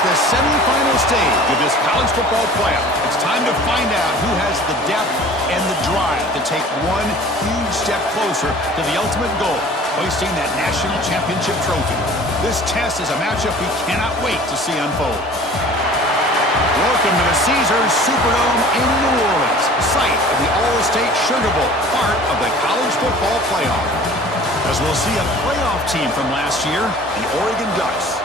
the semifinal stage of this college football playoff. It's time to find out who has the depth and the drive to take one huge step closer to the ultimate goal, hoisting that national championship trophy. This test is a matchup we cannot wait to see unfold. Welcome to the Caesars Superdome in New Orleans, site of the All-State Sugar Bowl, part of the college football playoff. As we'll see a playoff team from last year, the Oregon Ducks,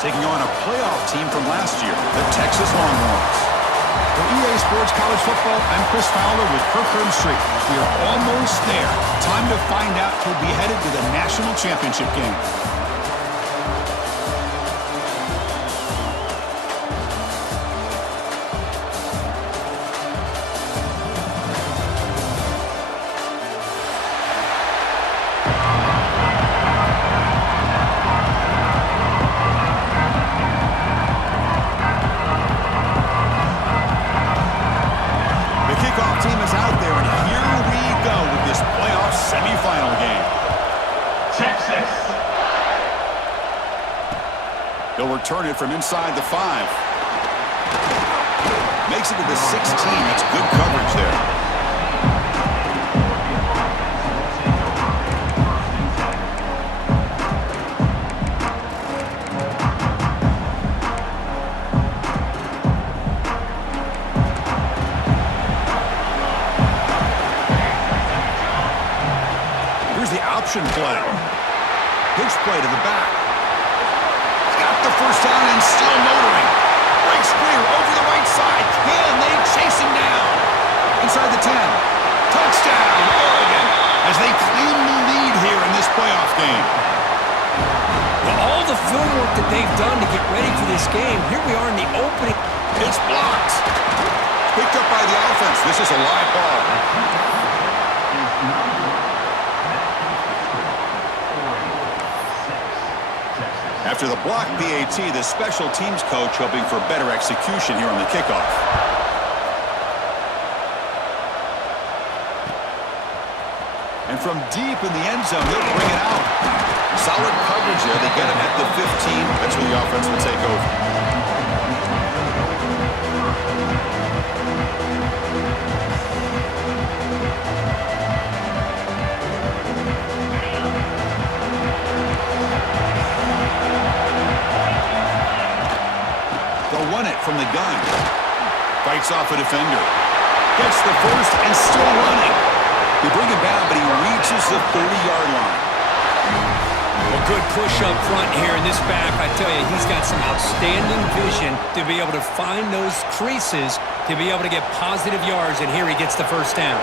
taking on a playoff team from last year, the Texas Longhorns. For EA Sports College Football, I'm Chris Fowler with Kirk Herbstreit. We are almost there. Time to find out who'll be headed to the national championship game. Semifinal game. Texas. He'll return it from inside the 5. Makes it to the 16. That's good coverage there. Option play. Pitch play to the back. Got the first down and still motoring. Breaks clear over the right side. Can they chase him down? Inside the 10. Touchdown, Oregon, as they claim the lead here in this playoff game. Well, all the film work that they've done to get ready for this game, here we are in the opening. It's blocked. Picked up by the offense. This is a live ball. After the block PAT, the special teams coach hoping for better execution here on the kickoff. And from deep in the end zone, they'll bring it out. Solid coverage there. They get him at the 15. That's where the offense will take over. Run it from the gun. Fights off a defender. Gets the first and still running. They bring him down, but he reaches the 30-yard line. Well, good push up front here in this back. I tell you, he's got some outstanding vision to be able to find those creases, to be able to get positive yards, and here he gets the first down.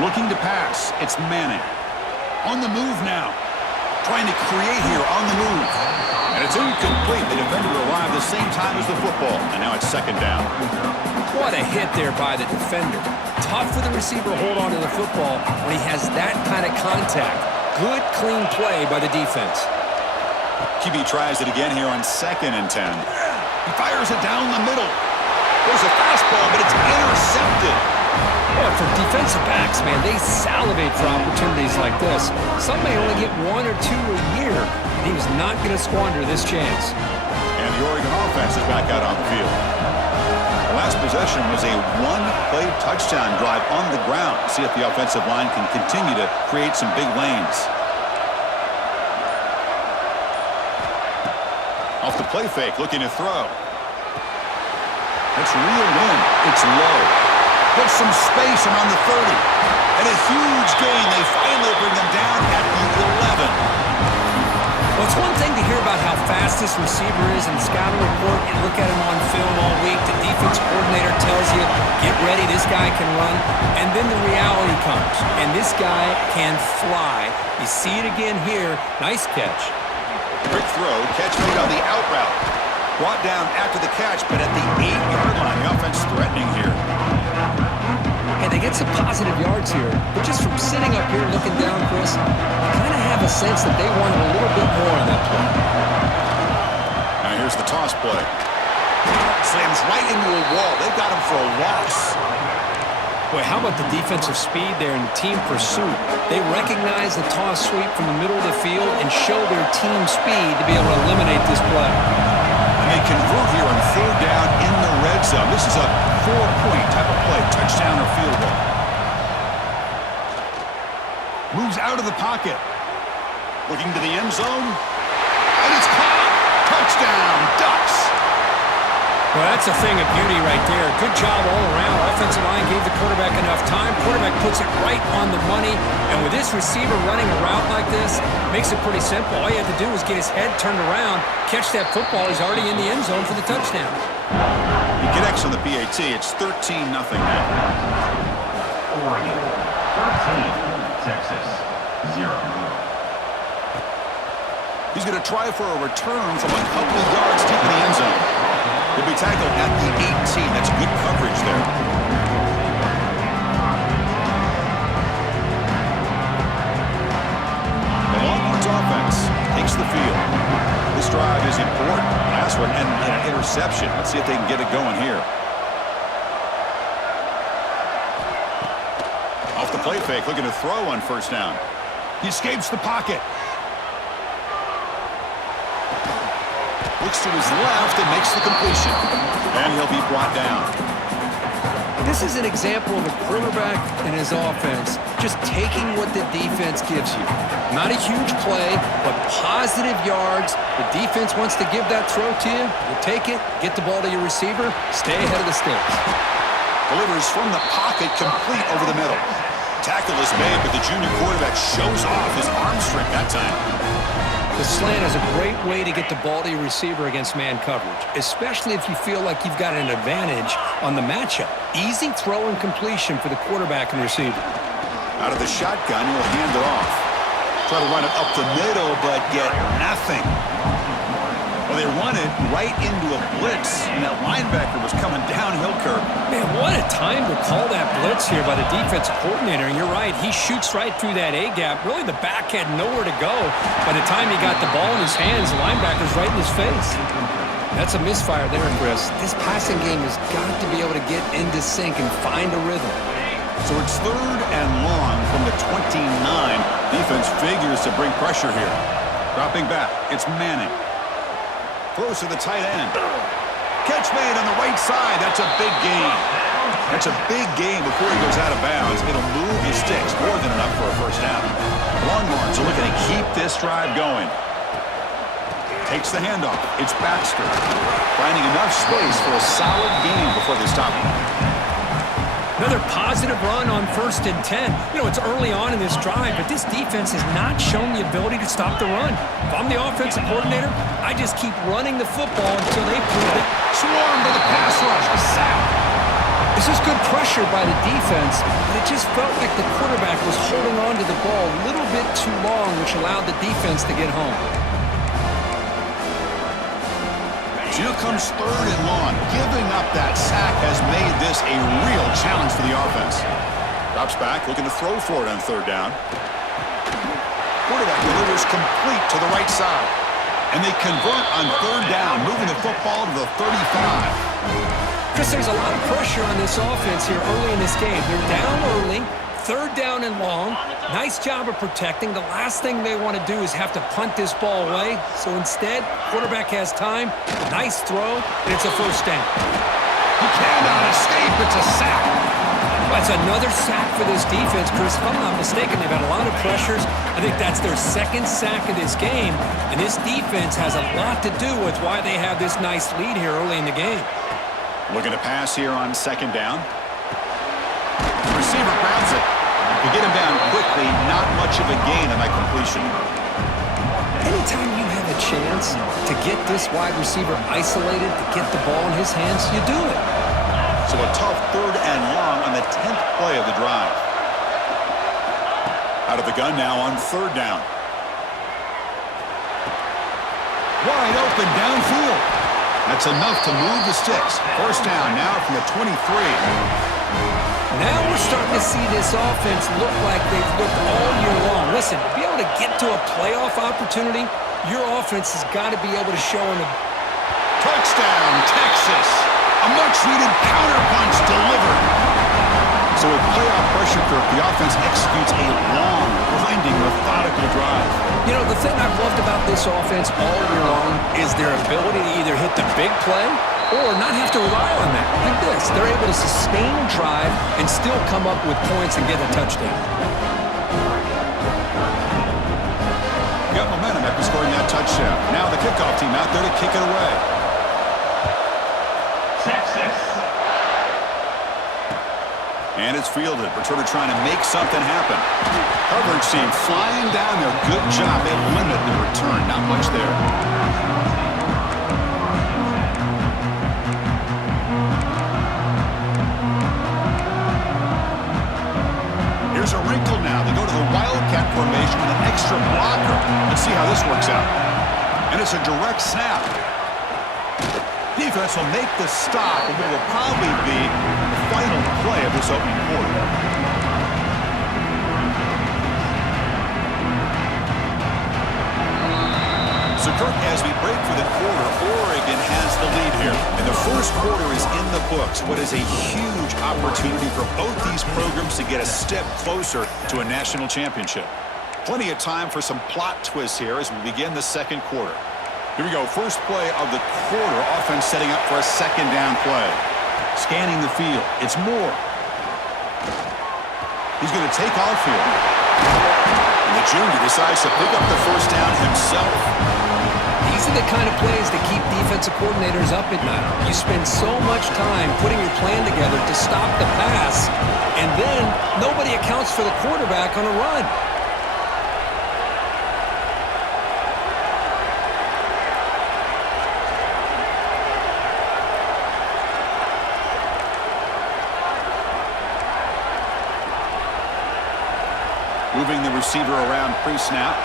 Looking to pass. It's Manning. On the move now. Trying to create here on the move. And it's incomplete. The defender arrived the same time as the football. And now it's second down. What a hit there by the defender. Tough for the receiver to hold on to the football when he has that kind of contact. Good, clean play by the defense. QB tries it again here on 2nd and 10. He fires it down the middle. There's a fastball, but it's intercepted. Well, for defensive backs, man, they salivate for opportunities like this. Some may only get 1 or 2 a year. He was not going to squander this chance. And the Oregon offense is back out on the field. The last possession was a one-play touchdown drive on the ground. See if the offensive line can continue to create some big lanes. Off the play fake, looking to throw. It's reeled in. It's low. Gets some space around the 30. And a huge gain. They finally bring them down at the 11. Well, it's one thing to hear about how fast this receiver is in the scouting report. You look at him on film all week. The defense coordinator tells you, get ready, this guy can run. And then the reality comes. And this guy can fly. You see it again here. Nice catch. Quick throw. Catch made on the out route. Brought down after the catch, but at the 8-yard line. The offense threatening here. And they get some positive yards here. But just from sitting up here looking down, Chris, I kind of have a sense that they wanted a little bit more on that play. Now here's the toss play. Slams right into a wall. They've got him for a loss. Boy, how about the defensive speed there and the team pursuit? They recognize the toss sweep from the middle of the field and show their team speed to be able to eliminate this play. And they convert here on third down in the red zone. This is a 4-point type of play, touchdown or field goal. Moves out of the pocket. Looking to the end zone. And it's caught. Touchdown, Ducks. Well, that's a thing of beauty right there. Good job all around. Offensive line gave the quarterback enough time. Quarterback puts it right on the money. And with this receiver running a route like this, makes it pretty simple. All you have to do is get his head turned around, catch that football. He's already in the end zone for the touchdown. You get X on the PAT. It's 13-0 now. Oregon 13, Texas 0. He's going to try for a return from a couple of yards deep in the end zone. He'll be tackled at the 18. That's good coverage there. The Longhorns offense takes the field. This drive is important. Last one and an interception. Let's see if they can get it going here. Off the play fake, looking to throw on first down. He escapes the pocket. Looks to his left and makes the completion. And he'll be brought down. This is an example of a quarterback and his offense just taking what the defense gives you. Not a huge play, but positive yards. The defense wants to give that throw to you. You take it, get the ball to your receiver, stay ahead of the sticks. Delivers from the pocket, complete over the middle. Tackle is made, but the junior quarterback shows off his arm strength that time. The slant is a great way to get the ball to your receiver against man coverage, especially if you feel like you've got an advantage on the matchup. Easy throw and completion for the quarterback and receiver. Out of the shotgun, he'll hand it off. Try to run it up the middle, but get nothing. Well, they run it right into a blitz, and that linebacker was coming downhill curve. Man, what a time to call that blitz here by the defensive coordinator. And you're right, he shoots right through that A-gap. Really, the back had nowhere to go. By the time he got the ball in his hands, the linebacker's right in his face. That's a misfire there, Chris. This passing game has got to be able to get into sync and find a rhythm. So it's third and long from the 29. Defense figures to bring pressure here. Dropping back, it's Manning. Throws to the tight end. Catch made on the right side. That's a big gain. That's a big gain before he goes out of bounds. It'll move his sticks more than enough for a first down. Longhorns are looking to keep this drive going. Takes the handoff. It's Baxter. Finding enough space for a solid gain before they stop him. Another positive run on 1st and 10. You know, it's early on in this drive, but this defense has not shown the ability to stop the run. If I'm the offensive coordinator, I just keep running the football until they prove it. Swarm to the pass rush. A sack. This is good pressure by the defense, but it just felt like the quarterback was holding on to the ball a little bit too long, which allowed the defense to get home. So here comes third and long. Giving up that sack has made this a real challenge for the offense. Drops back, looking to throw for it on third down. Quarterback delivers complete to the right side. And they convert on third down, moving the football to the 35. Chris, there's a lot of pressure on this offense here early in this game. They're down early, third down and long. Nice job of protecting. The last thing they want to do is have to punt this ball away. So instead, quarterback has time. Nice throw, and it's a first down. He cannot escape. It's a sack. That's another sack for this defense, Chris. If I'm not mistaken, they've had a lot of pressures. I think that's their second sack of this game. And this defense has a lot to do with why they have this nice lead here early in the game. Looking to pass here on second down. The receiver grabs it. To get him down quickly, not much of a gain on that completion. Anytime you have a chance to get this wide receiver isolated, to get the ball in his hands, you do it. So a tough third and long on the 10th play of the drive. Out of the gun now on third down. Wide open downfield. That's enough to move the sticks. First down now from the 23. Now we're starting to see this offense look like they've looked all year long. Listen, to be able to get to a playoff opportunity, your offense has got to be able to show them a touchdown, Texas. A much-needed counterpunch delivered. So with playoff pressure curve, the offense executes a long, grinding, methodical drive. You know, the thing I've loved about this offense all year long is their ability to either hit the big play or not have to rely on that. Like this, they're able to sustain a drive and still come up with points and get a touchdown. Got momentum after scoring that touchdown. Now the kickoff team out there to kick it away. Texas. And it's fielded. Returner trying to make something happen. Coverage team flying down there. Good job. They limit the return. Not much there. Here's a wrinkle now. They go to the Wildcat formation with an extra blocker. Let's see how this works out. And it's a direct snap. Defense will make the stop, and it will probably be the final play of this opening quarter. So, Kirk, as we break for the quarter, Oregon has the lead here. And the first quarter is in the books. What is a huge opportunity for both these programs to get a step closer to a national championship. Plenty of time for some plot twists here as we begin the second quarter. Here we go. First play of the quarter. Offense setting up for a second down play. Scanning the field. It's Moore. He's going to take off here. And the junior decides to pick up the first down himself. These are the kind of plays that keep defensive coordinators up at night. You spend so much time putting your plan together to stop the pass, and then nobody accounts for the quarterback on a run. Moving the receiver around pre-snap.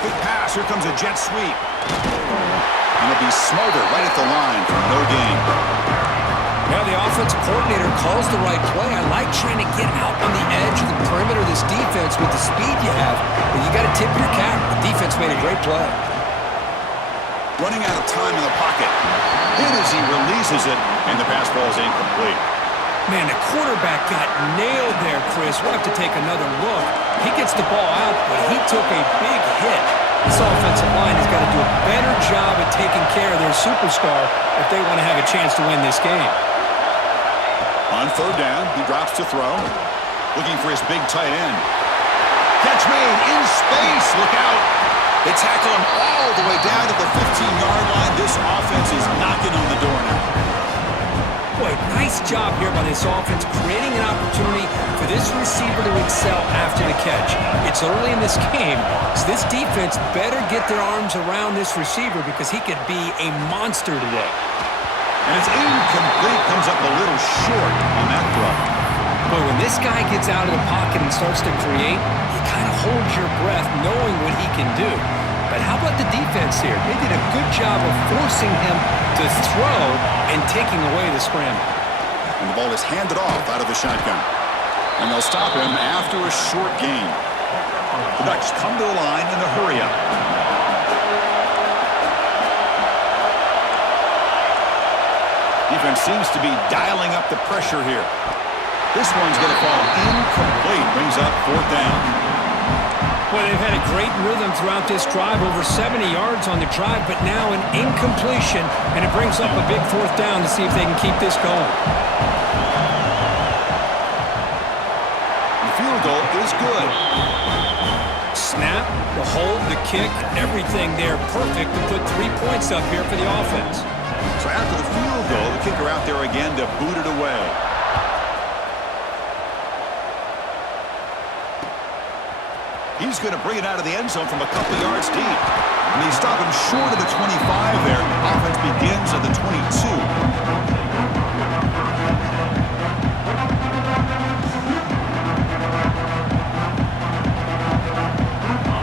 Good pass. Here comes a jet sweep. And it'll be smothered right at the line for no gain. Now the offensive coordinator calls the right play. I like trying to get out on the edge of the perimeter of this defense with the speed you have. But you got to tip your cap. The defense made a great play. Running out of time in the pocket. Hit as he releases it, and the pass ball is incomplete. Man, the quarterback got nailed there, Chris. We'll have to take another look. He gets the ball out, but he took a big hit. This offensive line has got to do a better job at taking care of their superstar if they want to have a chance to win this game. On third down, he drops to throw. Looking for his big tight end. Catch made in space. Look out. They tackle him all the way down to the 15-yard line. This offense is knocking on the door now. Boy, nice job here by this offense, creating an opportunity for this receiver to excel after the catch. It's early in this game, so this defense better get their arms around this receiver because he could be a monster today. And it's incomplete, comes up a little short on that throw. Boy, when this guy gets out of the pocket and starts to create, you kind of hold your breath knowing what he can do. But how about the defense here? They did a good job of forcing him to throw and taking away the scramble. And the ball is handed off out of the shotgun. And they'll stop him after a short gain. The Ducks come to the line in a hurry-up. Defense seems to be dialing up the pressure here. This one's going to fall incomplete. Brings up fourth down. Well, they've had a great rhythm throughout this drive, over 70 yards on the drive, but now an incompletion, and it brings up a big fourth down to see if they can keep this going. The field goal is good. Snap, the hold, the kick, everything there perfect to put 3 points up here for the offense. So after the field goal, the kicker out there again to boot it away. He's going to bring it out of the end zone from a couple yards deep. And they stop him short of the 25 there. Offense begins at the 22.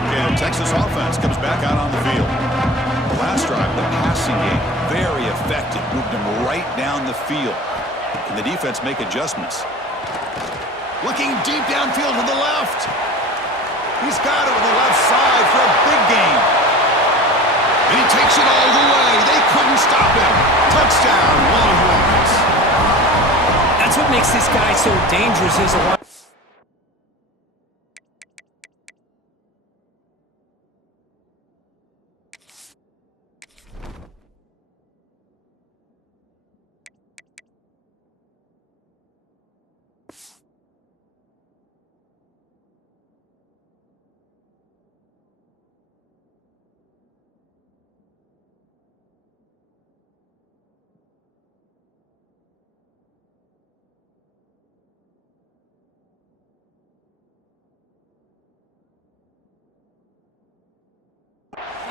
Okay, the Texas offense comes back out on the field. The last drive, the passing game, very effective. Moved him right down the field. Can the defense make adjustments? Looking deep downfield to the left. He's got it on the left side for a big gain. And he takes it all the way. They couldn't stop him. Touchdown, Longhorns. That's what makes this guy so dangerous as a wide.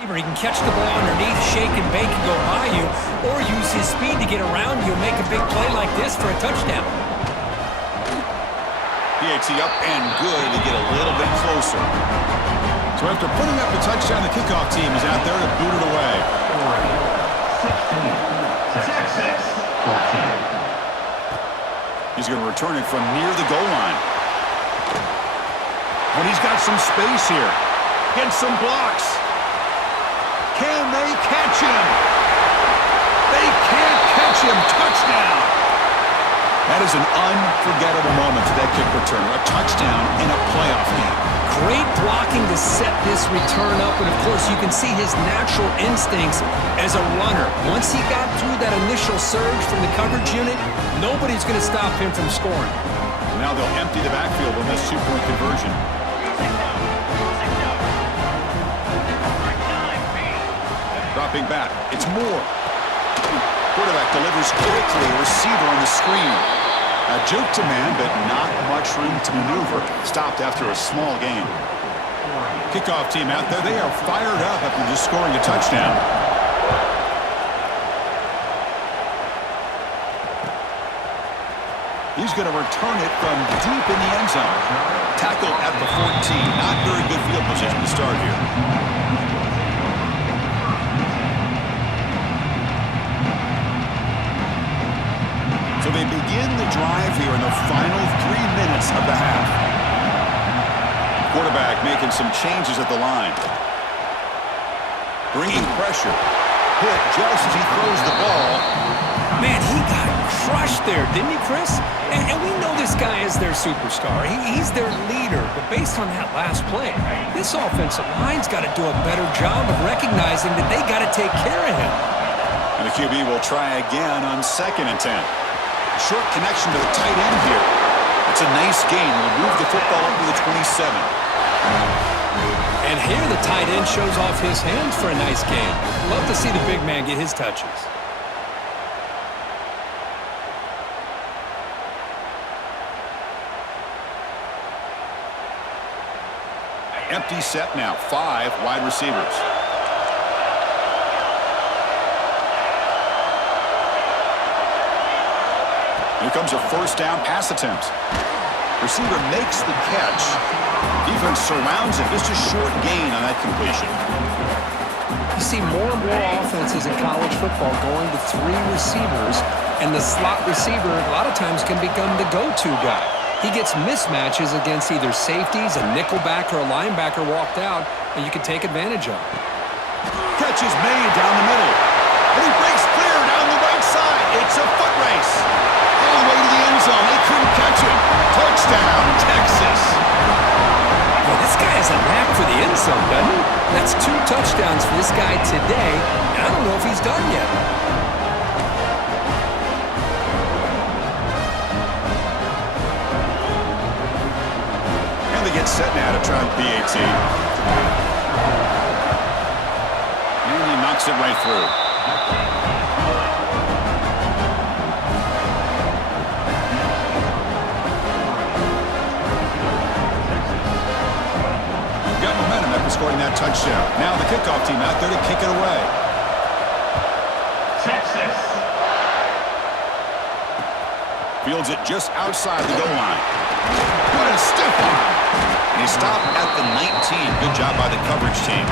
He can catch the ball underneath, shake and bake and go by you, or use his speed to get around you and make a big play like this for a touchdown. PAT up and good to get a little bit closer. So after putting up the touchdown, the kickoff team is out there to boot it away. 16, Texas, 14. He's going to return it from near the goal line. But he's got some space here. Gets some blocks. Can they catch him? They can't catch him. Touchdown. That is an unforgettable moment for that kick returner. A touchdown in a playoff game. Great blocking to set this return up, and of course you can see his natural instincts as a runner. Once he got through that initial surge from the coverage unit, nobody's going to stop him from scoring. Now they'll empty the backfield on this two-point conversion. Dropping back, it's Moore. Quarterback delivers quickly, receiver on the screen. A juke to man, but not much room to maneuver. Stopped after a small gain. Kickoff team out there, they are fired up after just scoring a touchdown. He's going to return it from deep in the end zone. Tackled at the 14. Not very good field position to start here. So they begin the drive here in the final 3 minutes of the half. Quarterback making some changes at the line. Bringing pressure. Hit just as he throws the ball. Man, he got crushed there, didn't he, Chris? And we know this guy is their superstar. He's their leader. But based on that last play, this offensive line's got to do a better job of recognizing that they got to take care of him. And the QB will try again on 2nd and 10. Short connection to the tight end here. It's a nice gain. We'll move the football up to the 27. And here the tight end shows off his hands for a nice gain. Love to see the big man get his touches. Empty set now. 5 wide receivers. Here comes a first down pass attempt. Receiver makes the catch. Defense surrounds him. Just a short gain on that completion. You see more and more offenses in college football going to 3 receivers, and the slot receiver a lot of times can become the go-to guy. He gets mismatches against either safeties, a nickelback, or a linebacker walked out, and you can take advantage of it. Catch is made down the middle. And he breaks clear down the right side. It's a foot race. All the way to the end zone. They couldn't catch him. Touchdown, Texas. Well, this guy has a knack for the end zone, doesn't he? That's 2 touchdowns for this guy today, and I don't know if he's done yet. And they get set now to try PAT. And he knocks it right through. Scoring that touchdown. Now the kickoff team out there to kick it away. Texas. Fields it just outside the goal line. Good and stiff arm. And he stopped at the 19. Good job by the coverage team.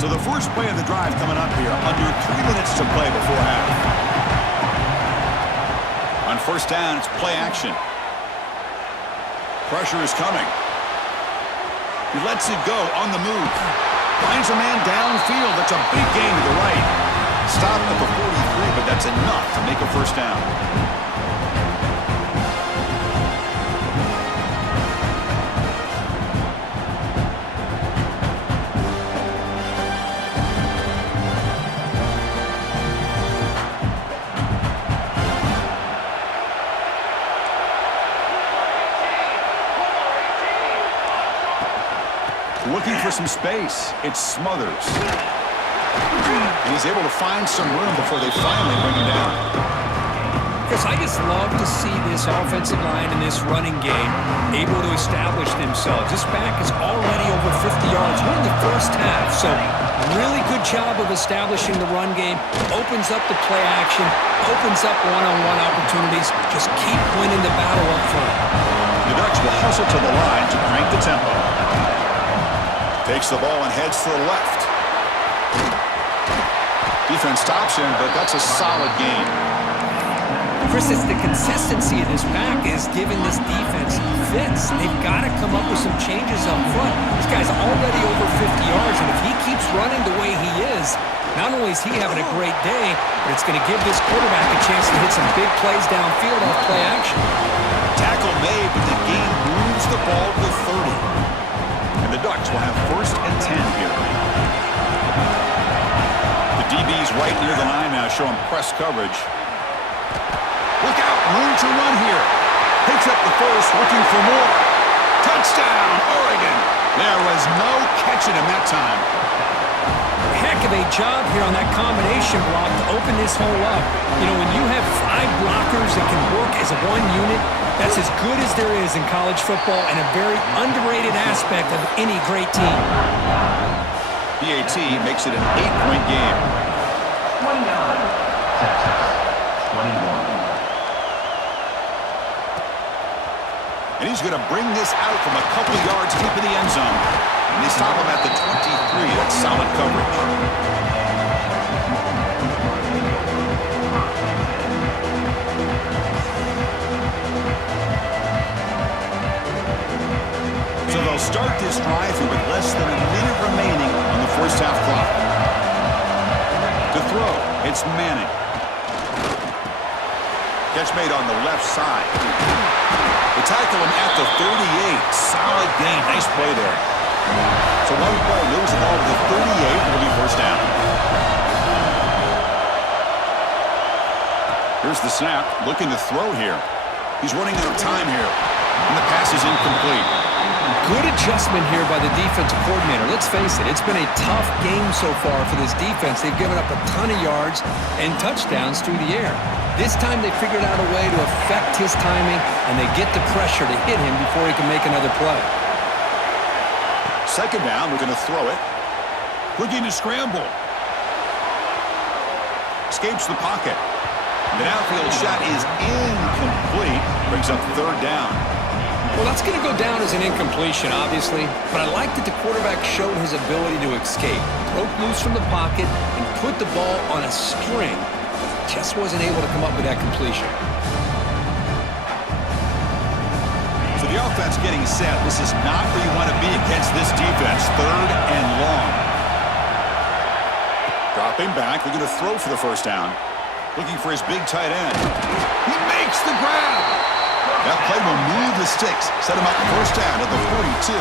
So the first play of the drive coming up here, under 3 minutes to play before half. On first down, it's play action. Pressure is coming. He lets it go on the move. Finds a man downfield. That's a big gain to the right. Stop at the 43, but that's enough to make a first down. Looking for some space. It's Smothers. And he's able to find some room before they finally bring him down. Chris, I just love to see this offensive line in this running game able to establish themselves. This back is already over 50 yards. We're in the first half, so really good job of establishing the run game. Opens up the play action, opens up one-on-one opportunities. Just keep winning the battle up front. The Ducks will hustle to the line to crank the tempo. Takes the ball and heads to the left. Defense stops him, but that's a solid gain. Chris, it's the consistency of this back is giving this defense fits. They've got to come up with some changes up front. This guy's already over 50 yards, and if he keeps running the way he is, not only is he having a great day, but it's going to give this quarterback a chance to hit some big plays downfield off play action. Tackle made, but the game moves the ball to the 30. And the Ducks will have 1st and 10 here. The DB's right near the line now, showing press coverage. Look out, room to run here. Picks up the first, looking for more. Touchdown, Oregon. There was no catching him that time. Heck of a job here on that combination block to open this hole up. You know, when you have 5 blockers that can work as one unit, that's as good as there is in college football and a very underrated aspect of any great team. PAT makes it an 8-point game. 29, Texas, 21. And he's going to bring this out from a couple yards deep in the end zone. And they stop him at the 23. That's solid coverage. So they'll start this drive here with less than a minute remaining on the first half clock. To throw, it's Manning. Catch made on the left side. They tackle him at the 38. Solid gain. Nice play there. So one play, moves the ball to the 38. It'll be first down. Here's the snap. Looking to throw here. He's running out of time here. And the pass is incomplete. Good adjustment here by the defensive coordinator. Let's face it, it's been a tough game so far for this defense. They've given up a ton of yards and touchdowns through the air. This time they figured out a way to affect his timing, and they get the pressure to hit him before he can make another play. Second down, we're going to throw it. Looking to scramble. Escapes the pocket. The downfield shot is incomplete. Brings up third down. Well, that's going to go down as an incompletion, obviously, but I like that the quarterback showed his ability to escape, broke loose from the pocket, and put the ball on a string. Just wasn't able to come up with that completion. So the offense getting set. This is not where you want to be against this defense. Third and long. Dropping back, looking to throw for the first down. Looking for his big tight end. He makes the grab. That play will move the sticks. Set him up first down at the 42.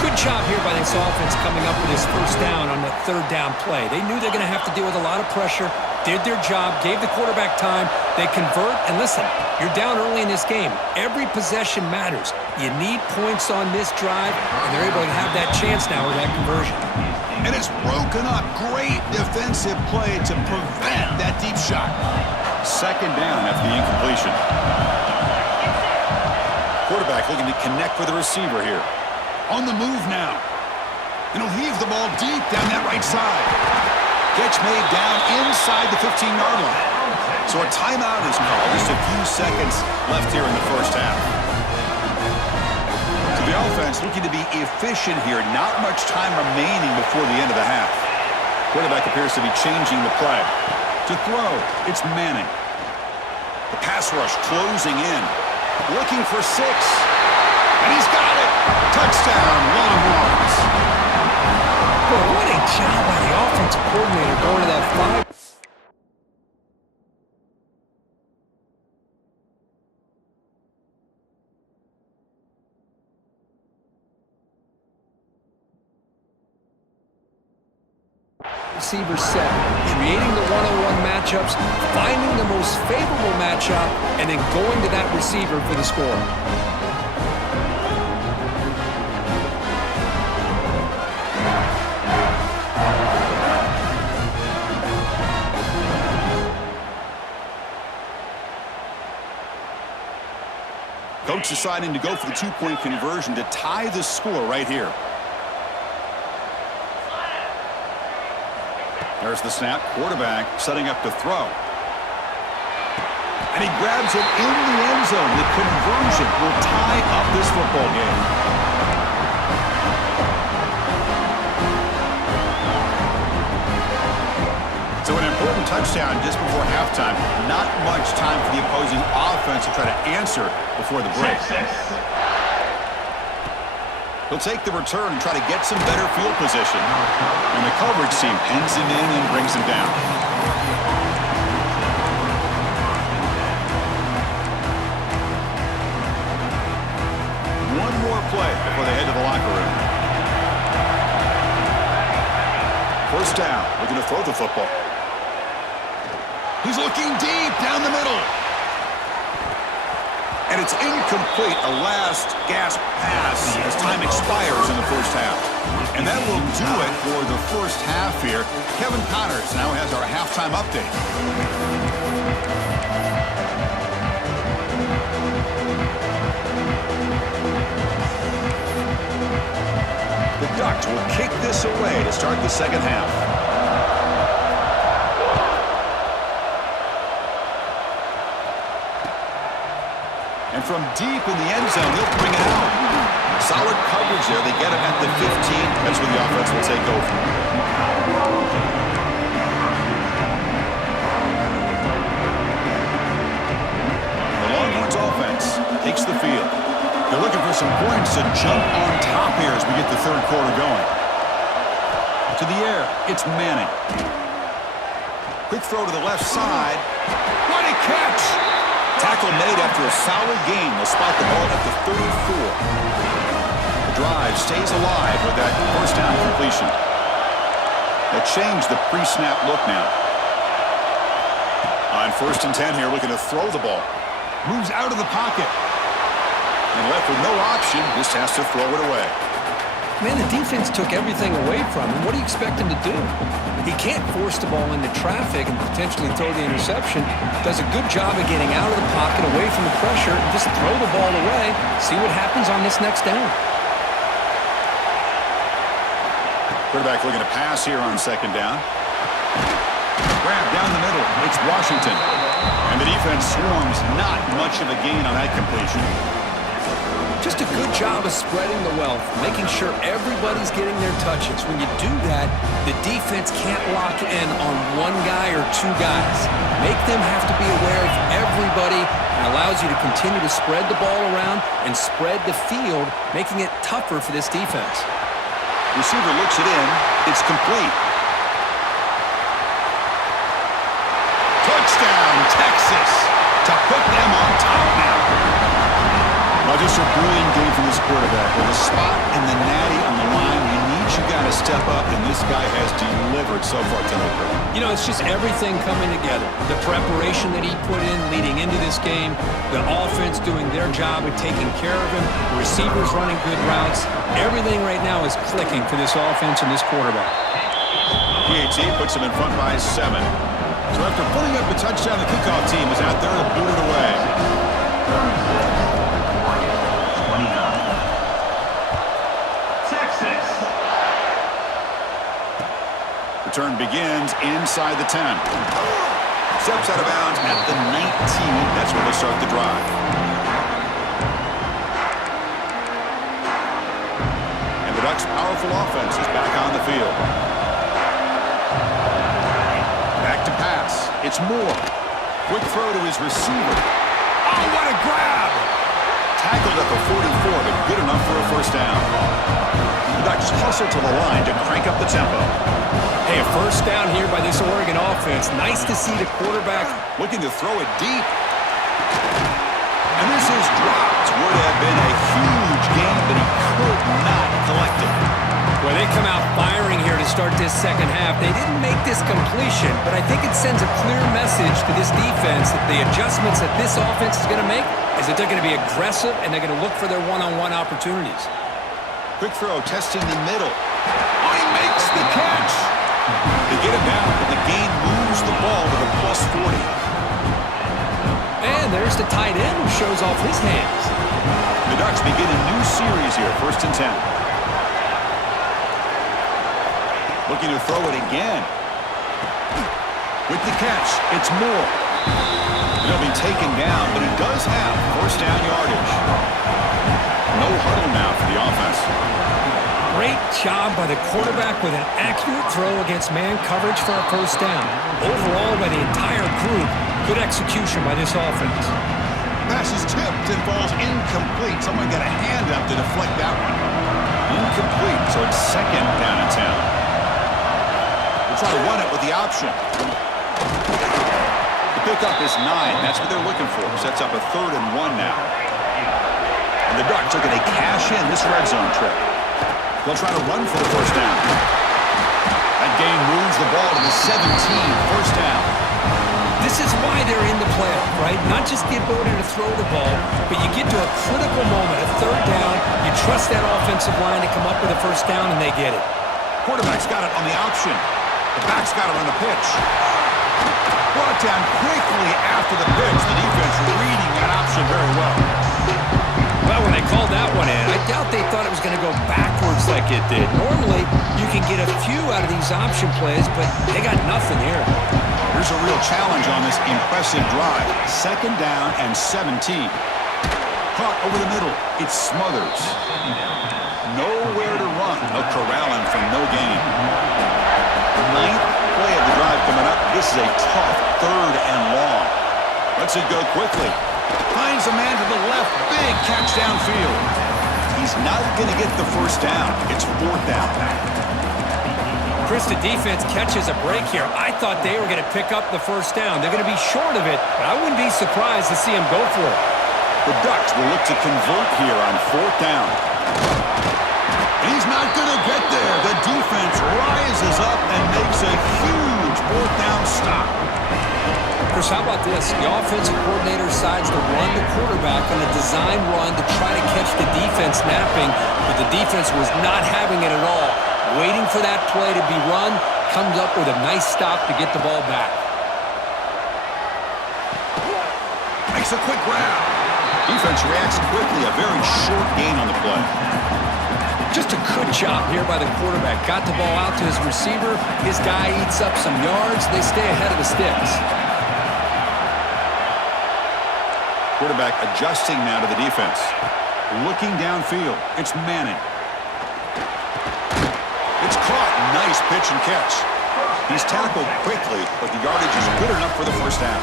Good job here by this offense coming up with his first down on the third down play. They knew they're going to have to deal with a lot of pressure, did their job, gave the quarterback time. They convert, and listen, you're down early in this game. Every possession matters. You need points on this drive, and they're able to have that chance now with that conversion. And it's broken up. Great defensive play to prevent that deep shot. Second down after the incompletion. Quarterback looking to connect with the receiver here. On the move now. And he'll heave the ball deep down that right side. Catch made down inside the 15-yard line. So a timeout is called. Just a few seconds left here in the first half. So the offense looking to be efficient here. Not much time remaining before the end of the half. Quarterback appears to be changing the play. To throw, it's Manning. The pass rush closing in. Looking for 6. And he's got it. Touchdown, Longhorns. Boy, what a job by the offensive coordinator going to that 5. Receiver set, creating the one-on-one matchups, finding the most favorable matchup, and then going to that receiver for the score. Coach deciding to go for the two-point conversion to tie the score right here. There's the snap. Quarterback setting up to throw. And he grabs it in the end zone. The conversion will tie up this football game. So an important touchdown just before halftime. Not much time for the opposing offense to try to answer before the break. He'll take the return and try to get some better field position. And the coverage team pins him in and brings him down. One more play before they head to the locker room. First down, looking to throw the football. He's looking deep down the middle. And it's incomplete, a last gasp pass as time expires in the first half. And that will do it for the first half here. Kevin Connors now has our halftime update. The Ducks will kick this away to start the second half. And from deep in the end zone, he'll bring it out. Solid coverage there. They get him at the 15. That's where the offense will take over. The Longhorns offense takes the field. They're looking for some points to jump on top here as we get the third quarter going. To the air, it's Manning. Quick throw to the left side. What a catch! Tackle made after a solid gain. They'll spot the ball at the 34. The drive stays alive with that first down completion. They'll change the pre-snap look now. On 1st and 10 here, looking to throw the ball. Moves out of the pocket. And left with no option, just has to throw it away. Man, the defense took everything away from him. What do you expect him to do? He can't force the ball into traffic and potentially throw the interception. Does a good job of getting out of the pocket, away from the pressure, and just throw the ball away. See what happens on this next down. Quarterback looking to pass here on 2nd down. Grab down the middle. It's Washington. And the defense swarms. Not much of a gain on that completion. Just a good job of spreading the wealth, making sure everybody's getting their touches. When you do that, the defense can't lock in on one guy or two guys. Make them have to be aware of everybody and allows you to continue to spread the ball around and spread the field, making it tougher for this defense. Receiver looks it in. It's complete. Touchdown, Texas, to put them on top now. Now just a brilliant game from this quarterback. With a spot and the natty on the line, you got to step up, and this guy has delivered so far tonight. You know, it's just everything coming together. The preparation that he put in leading into this game, the offense doing their job of taking care of him, the receivers running good routes. Everything right now is clicking for this offense and this quarterback. PAT puts him in front by 7. So after putting up a touchdown, the kickoff team is out there to boot it away. Return begins inside the 10. Steps out of bounds at the 19. That's where they start the drive. And the Ducks' powerful offense is back on the field. Back to pass. It's Moore. Quick throw to his receiver. Oh, what a grab! Tackled at the 44, but good enough for a first down. The Ducks hustle to the line to crank up the tempo. Hey, a first down here by this Oregon offense. Nice to see the quarterback Looking to throw it deep. And this is dropped. Would have been a huge gain, but he could not collect it. Well, they come out firing here to start this second half. They didn't make this completion, but I think it sends a clear message to this defense that the adjustments that this offense is going to make is that they're going to be aggressive and they're going to look for their one-on-one opportunities. Quick throw, testing the middle. Oh, he makes the catch. They get it down, but the gain moves the ball to the plus 40. And there's the tight end who shows off his hands. The Ducks begin a new series here, 1st and 10. Looking to throw it again. With the catch, it's Moore. He'll be taken down, but he does have first down yardage. No huddle now for the offense. Great job by the quarterback with an accurate throw against man coverage for a first down. Overall, by the entire group, good execution by this offense. Pass is tipped and falls incomplete. Someone got a hand up to deflect that one. Incomplete, so it's 2nd down and 10. Try to run it with the option. The pickup is 9. That's what they're looking for. Sets up a 3rd and 1 now. And the Ducks are going to cash in this red zone trip. They'll try to run for the first down. That gain moves the ball to the 17. First down. This is why they're in the playoff, right? Not just the ability to throw the ball, but you get to a critical moment, a 3rd down. You trust that offensive line to come up with a first down, and they get it. Quarterback's got it on the option. The back's got it on the pitch. Brought down quickly after the pitch. The defense reading that option very well. Well, when they called that one in, I doubt they thought it was going to go backwards like it did. Normally, you can get a few out of these option plays, but they got nothing here. Here's a real challenge on this impressive drive. 2nd down and 17. Caught over the middle. It's Smothers. Nowhere to run. They'll corral him for no gain. 9th play of the drive coming up. This is a tough 3rd and long. Lets it go quickly. Finds a man to the left. Big catch downfield. He's not going to get the first down. It's 4th down. Chris, the defense catches a break here. I thought they were going to pick up the first down. They're going to be short of it, but I wouldn't be surprised to see him go for it. The Ducks will look to convert here on 4th down. He's not going to get there. The defense rises up and makes a huge 4th down stop. Chris, how about this? The offensive coordinator decides to run the quarterback on a design run to try to catch the defense napping, but the defense was not having it at all. Waiting for that play to be run, comes up with a nice stop to get the ball back. Makes a quick grab. Defense reacts quickly. A very short gain on the play. Just a good job here by the quarterback. Got the ball out to his receiver. His guy eats up some yards. They stay ahead of the sticks. Quarterback adjusting now to the defense. Looking downfield. It's Manning. It's caught. Nice pitch and catch. He's tackled quickly, but the yardage is good enough for the first down.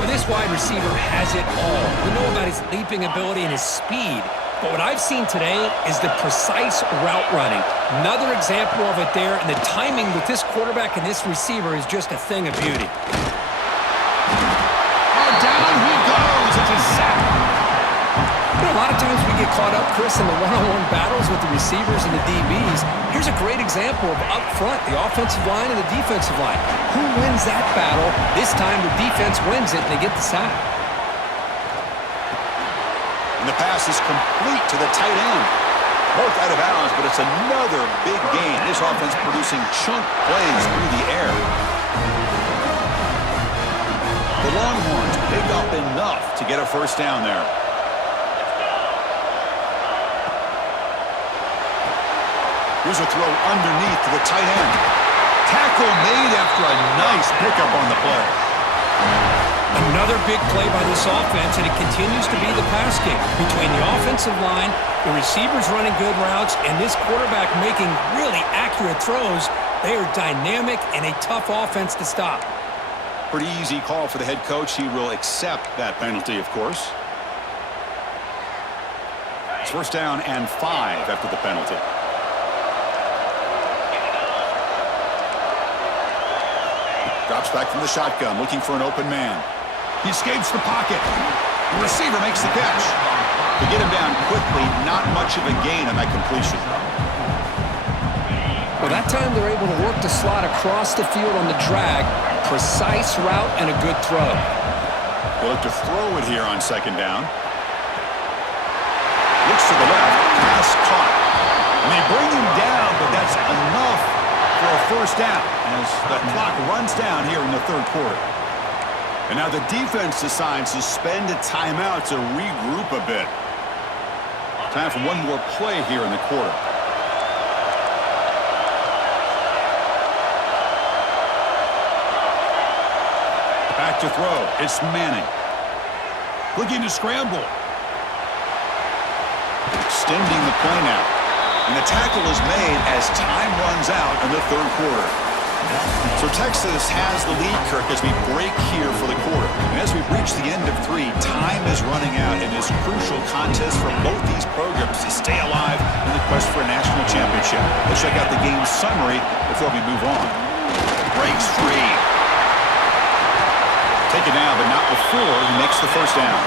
Well, this wide receiver has it all. We know about his leaping ability and his speed. But what I've seen today is the precise route running. Another example of it there, and the timing with this quarterback and this receiver is just a thing of beauty. Oh, down he goes. It's a sack. You know, a lot of times we get caught up, Chris, in the one-on-one battles with the receivers and the DBs. Here's a great example of up front, the offensive line and the defensive line. Who wins that battle? This time the defense wins it, and they get the sack. And the pass is complete to the tight end. Both out of bounds, but it's another big gain. This offense producing chunk plays through the air. The Longhorns pick up enough to get a first down there. Here's a throw underneath to the tight end. Tackle made after a nice pickup on the play. Another big play by this offense, and it continues to be the pass game. Between the offensive line, the receivers running good routes, and this quarterback making really accurate throws, they are dynamic and a tough offense to stop. Pretty easy call for the head coach. He will accept that penalty, of course. It's first down and 5 after the penalty. Drops back from the shotgun, looking for an open man. He escapes the pocket. The receiver makes the catch. To get him down quickly, not much of a gain on that completion. Well, that time they're able to work the slot across the field on the drag. Precise route and a good throw. They look to throw it here on second down. Looks to the left. Pass caught. And they bring him down, but that's enough for a first down as the clock runs down here in the third quarter. And now the defense decides to spend a timeout to regroup a bit. Time for one more play here in the quarter. Back to throw. It's Manning. Looking to scramble. Extending the play now. And the tackle is made as time runs out in the third quarter. So Texas has the lead, Kirk, as we break here for the quarter. And as we reach the end of 3, time is running out in this crucial contest for both these programs to stay alive in the quest for a national championship. Let's check out the game summary before we move on. Breaks free. Taken down, but not before he makes the first down.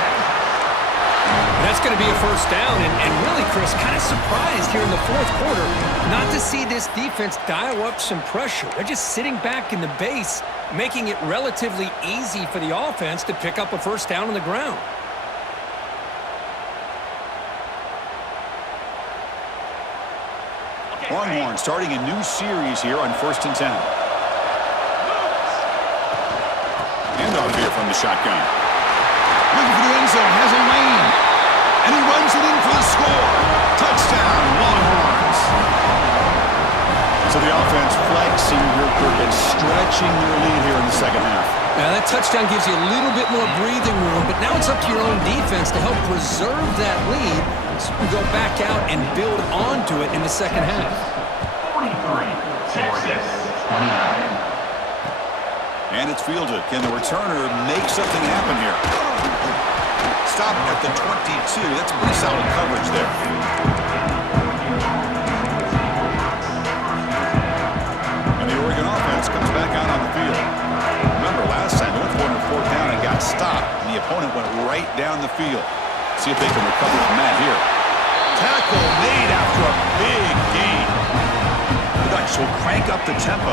That's going to be a first down, and really, Chris, kind of surprised here in the fourth quarter not to see this defense dial up some pressure. They're just sitting back in the base, making it relatively easy for the offense to pick up a first down on the ground. Longhorn starting a new series here on 1st and 10. Handoff here from the shotgun. Looking for the end zone, has a lane. And he runs it in for the score. Touchdown, Longhorns. So the offense flexing here, Kirk, and stretching their lead here in the second half. Now that touchdown gives you a little bit more breathing room, but now it's up to your own defense to help preserve that lead so you can go back out and build onto it in the second half. 43, Texas, 29. And it's fielded. Can the returner make something happen here? Stop at the 22. That's pretty solid coverage there. And the Oregon offense comes back out on the field. Remember, last time they went for a fourth down and got stopped, and the opponent went right down the field. See if they can recover from that here. Tackle made after a big gain. The Ducks will crank up the tempo.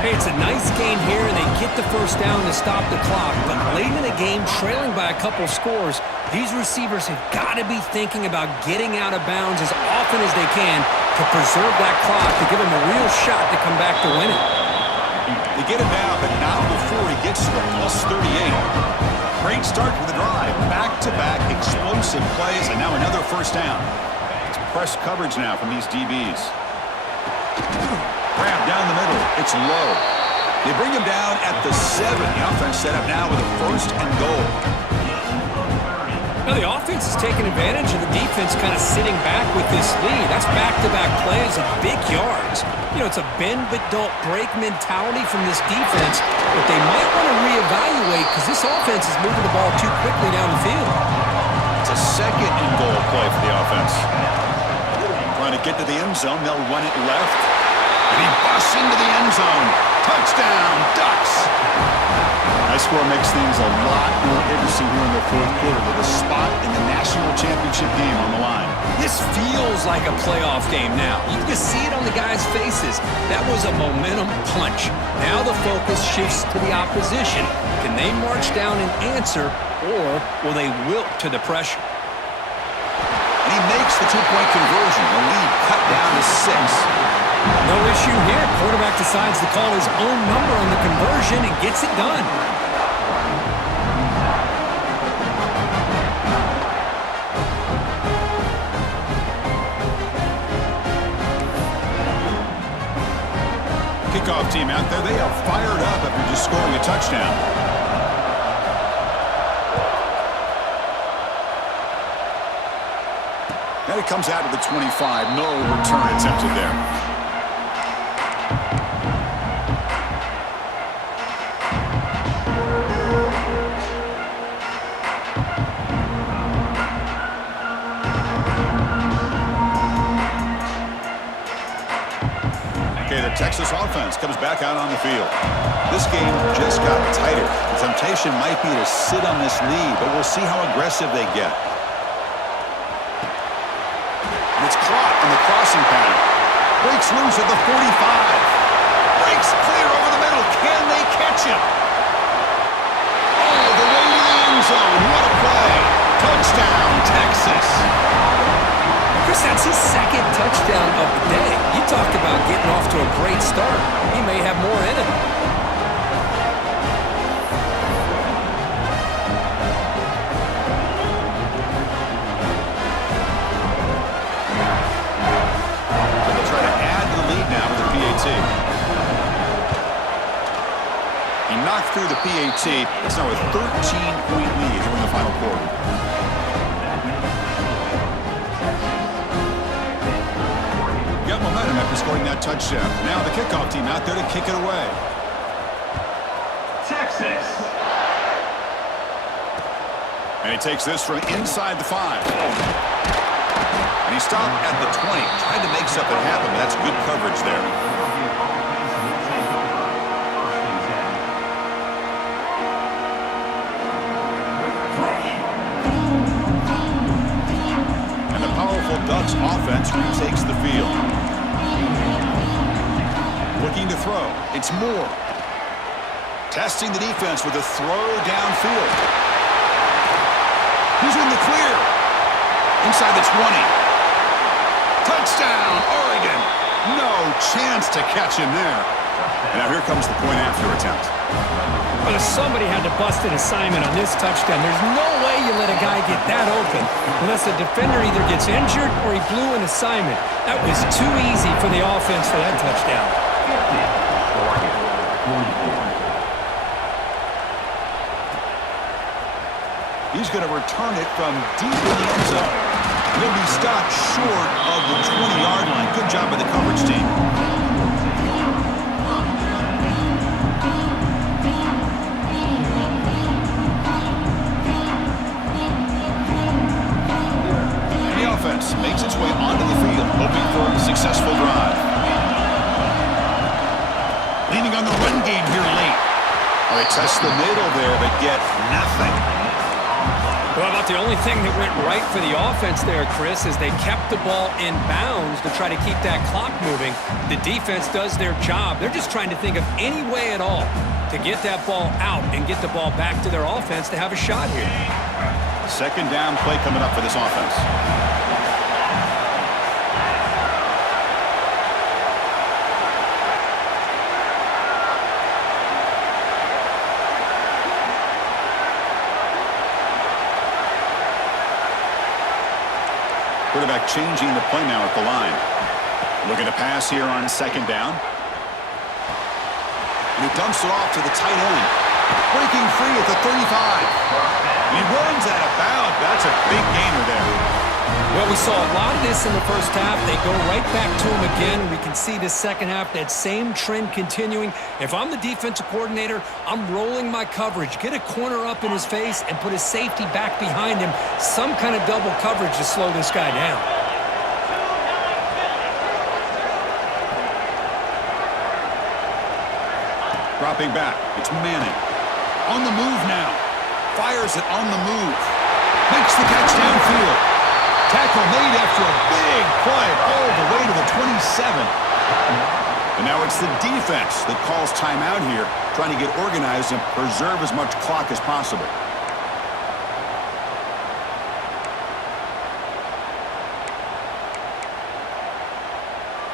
Hey, it's a nice gain here, and they get the first down to stop the clock. But late in the game, trailing by a couple scores, these receivers have got to be thinking about getting out of bounds as often as they can to preserve that clock, to give them a real shot to come back to win it. They get him down, but not before he gets to the plus 38. Great start to the drive. Back-to-back explosive plays, and now another first down. It's press coverage now from these DBs. Grab down the middle. It's low. They bring him down at the 7. The offense set up now with a first and goal. Now the offense is taking advantage of the defense kind of sitting back with this lead. That's back-to-back plays of big yards. You know, it's a bend-but-don't-break mentality from this defense, but they might want to reevaluate because this offense is moving the ball too quickly down the field. It's a second and goal play for the offense. Trying to get to the end zone. They'll run it left. And he busts into the end zone. Touchdown, Ducks. High score makes things a lot more interesting here in the fourth quarter with a spot in the national championship game on the line. This feels like a playoff game now. You can see it on the guys' faces. That was a momentum punch. Now the focus shifts to the opposition. Can they march down and answer, or will they wilt to the pressure? And he makes the two-point conversion. The lead cut down to 6. No issue here. Quarterback decides to call his own number on the conversion and gets it done. Kickoff team out there. They are fired up after just scoring a touchdown. And it comes out to the 25. No return attempted there. Texas offense comes back out on the field. This game just got tighter. The temptation might be to sit on this lead, but we'll see how aggressive they get. And it's caught in the crossing pattern. Breaks loose at the 45. Breaks clear over the middle. Can they catch him? Oh, the way to the end zone. What a play. Touchdown, Texas. Chris, that's his second touchdown of the day. You talked about getting off to a great start. He may have more in him. So they'll try to add to the lead now with the PAT. He knocked through the PAT. It's now a 13-point lead here in the final quarter. Got momentum after scoring that touchdown. Now the kickoff team out there to kick it away. Texas. And he takes this from inside the 5. And he stopped at the 20. Tried to make something happen, but that's good coverage there. And the powerful Ducks offense retakes the field. Looking to throw. It's Moore. Testing the defense with a throw downfield. He's in the clear. Inside the 20. Touchdown, Oregon. No chance to catch him there. And now here comes the point after attempt. Well, somebody had to bust an assignment on this touchdown. There's no way you let a guy get that open unless the defender either gets injured or he blew an assignment. That was too easy for the offense for that touchdown. He's going to return it from deep in the end zone. He'll be stopped short of the 20-yard line. Good job by the coverage team. And the offense makes its way onto the field, hoping for a successful drive. Leaning on the run game here late. Well, they test the middle there, but get nothing. Well, about the only thing that went right for the offense there, Chris, is they kept the ball in bounds to try to keep that clock moving. The defense does their job. They're just trying to think of any way at all to get that ball out and get the ball back to their offense to have a shot here. Second down play coming up for this offense. Quarterback changing the play now at the line. Looking to pass here on second down. And he dumps it off to the tight end. Breaking free at the 35. And he runs out of bounds. That's a big gainer there. Well, we saw a lot of this in the first half. They go right back to him again. We can see the second half, that same trend continuing. If I'm the defensive coordinator, I'm rolling my coverage. Get a corner up in his face and put a safety back behind him. Some kind of double coverage to slow this guy down. Dropping back. It's Manning. On the move now. Fires it on the move. Makes the catch downfield. Tackle made after a big play all the way to the 27. And now it's the defense that calls timeout here, trying to get organized and preserve as much clock as possible.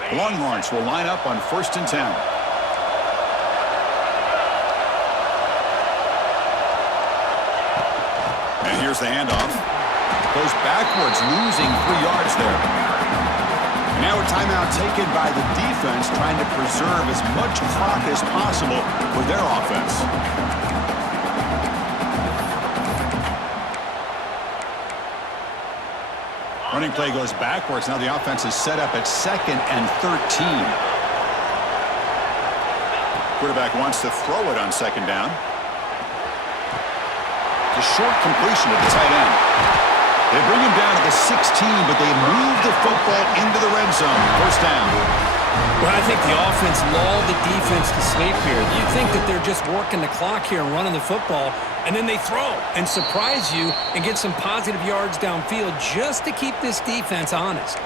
The Longhorns will line up on 1st and 10. And here's the handoff. Goes backwards, losing 3 yards there. And now a timeout taken by the defense, trying to preserve as much clock as possible for their offense. Running play goes backwards. Now the offense is set up at 2nd and 13. Quarterback wants to throw it on 2nd down. It's a short completion to the tight end. They bring him down to the 16, but they move the football into the red zone. 1st down. Well, I think the offense lulled the defense to sleep here. You think that they're just working the clock here and running the football, and then they throw and surprise you and get some positive yards downfield just to keep this defense honest.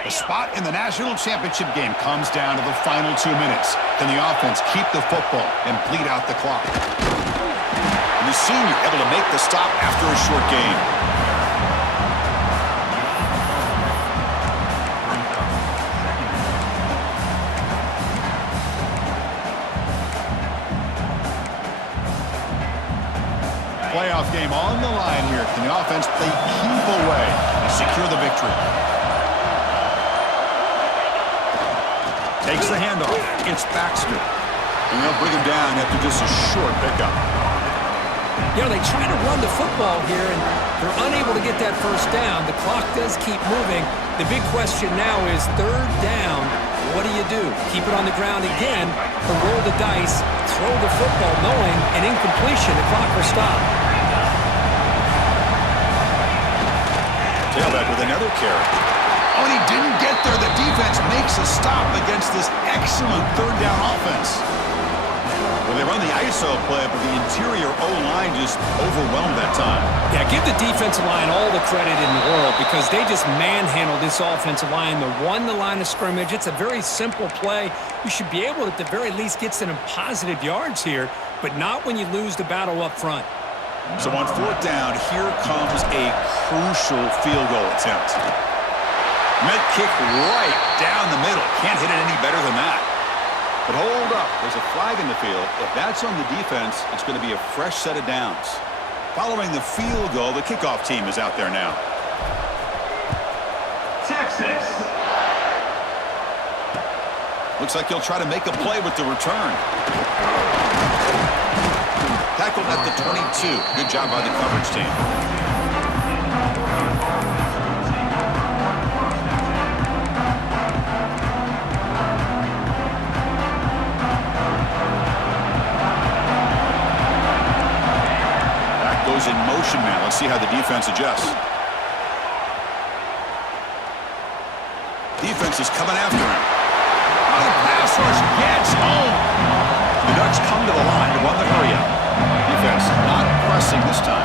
A spot in the national championship game comes down to the final 2 minutes. Can the offense keep the football and bleed out the clock? And the senior able to make the stop after a short gain. Playoff game on the line here. Can the offense play keep away and secure the victory? Takes the handoff. It's Baxter. And they'll bring him down after just a short pickup. You know, they try to run the football here, and they're unable to get that first down. The clock does keep moving. The big question now is third down. What do you do? Keep it on the ground again, or roll the dice, throw the football, knowing an incompletion, the clock will stop. Tailback with another carry. Oh, and he didn't get there. The defense makes a stop against this excellent third down offense. Well, they run the ISO play, but the interior O-line just overwhelmed that time. Yeah, give the defensive line all the credit in the world because they just manhandled this offensive line. They won the line of scrimmage. It's a very simple play. You should be able to, at the very least, get some positive yards here, but not when you lose the battle up front. So on fourth down, here comes a crucial field goal attempt. Med kick right down the middle. Can't hit it any better than that. But hold up. There's a flag in the field. If that's on the defense, it's going to be a fresh set of downs. Following the field goal, the kickoff team is out there now. Texas. Looks like he'll try to make a play with the return. Tackled at the 22. Good job by the coverage team. In motion now. Let's see how the defense adjusts. Defense is coming after him. Oh, the pass rush gets home. The Ducks come to the line to run the hurry up. Defense not pressing this time.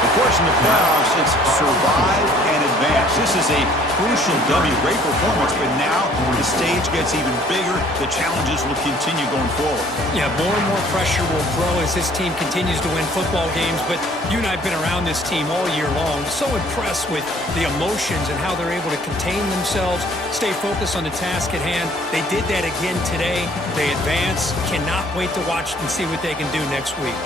Of course, in the playoffs, it's survive and advance. This is a crucial W. Great performance, but now the stage gets even bigger. The challenges will continue going forward. Yeah, more and more pressure will grow as this team continues to win football games, but you and I have been around this team all year long. So impressed with the emotions and how they're able to contain themselves, stay focused on the task at hand. They did that again today. They advance. Cannot wait to watch and see what they can do next week.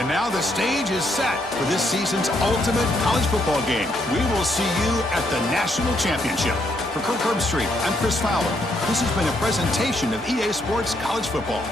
And now the stage is set for this season's ultimate college football game. We will see you at the National Championship. For Kirk Herbstreit, I'm Chris Fowler. This has been a presentation of EA Sports College Football.